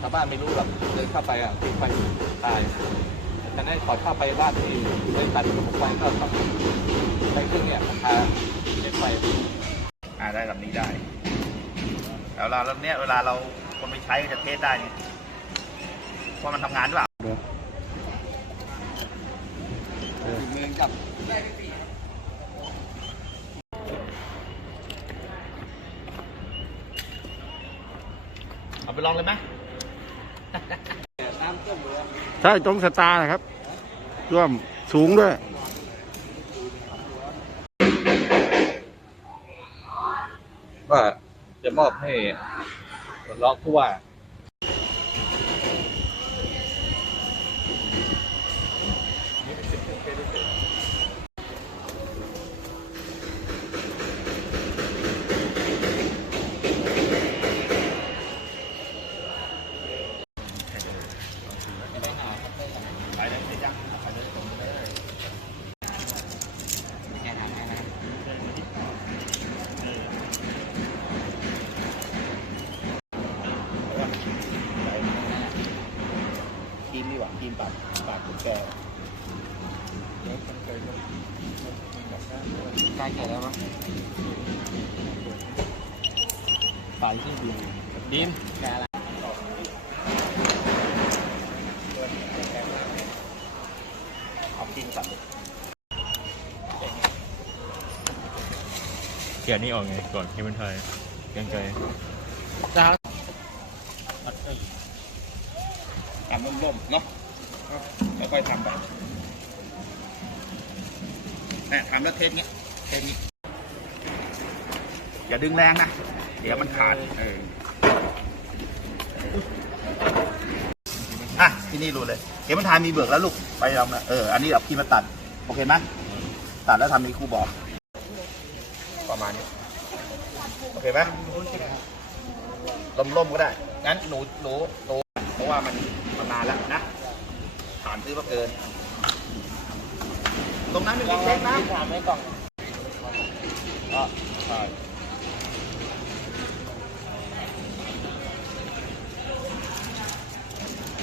ชาวบ้านไม่รู้หรอกเดินเข้าไปอะติดไฟตายแต่นั้นขอเข้าไปบ้านที่ไม่ตัดระบบไฟก็ต้องใช้เครื่องเนี่ยราคาเช็คไฟอ่าได้ลำนี้ได้แล้วเราลำเนี้ยเวลาเราคนไปใช้ก็จะเทสได้เนี่ยว่ามันทำงานหรือเปล่าเมืองกับเอาไปลองเลยไหมน้ำท่วมเรือ ใช่ตรงสตาร์นะครับร่วมสูงด้วยว่าจะมอบให้ล็อกผู้ว่า ไปเลยเสร็จยังไปเลยส่งไปเลย ทีมดีกว่าทีมปรับปรับแกใกล้เกิดแล้วมั้งไฟที่ดีดีมแกอะไรเอาทีมสับเกียร์นี่ออกไงก่อนที่มันไทยยังไงทำร่มๆเนาะ ค่อยๆทำไปนี่ทำแล้วเทสเนี้ยเทสนี้อย่าดึงแรงนะ เดี๋ยวมันขาดเอออะที่นี่รู้เลยเดี๋ยวมันทายมีเบิกแล้วลูกไปลองนะเอออันนี้เอาพี่มาตัด โอเคไหมตัดแล้วทำนี้ครูบอก ประมาณนี้ โอเคไหมล่มๆก็ได้ งั้นหนูหนูหนูเพราะว่ามันมันนานแล้วนะานซื้อมาเกิน ตรงนั้นมันเล็กๆนะถามไม่กล่องก็ใช่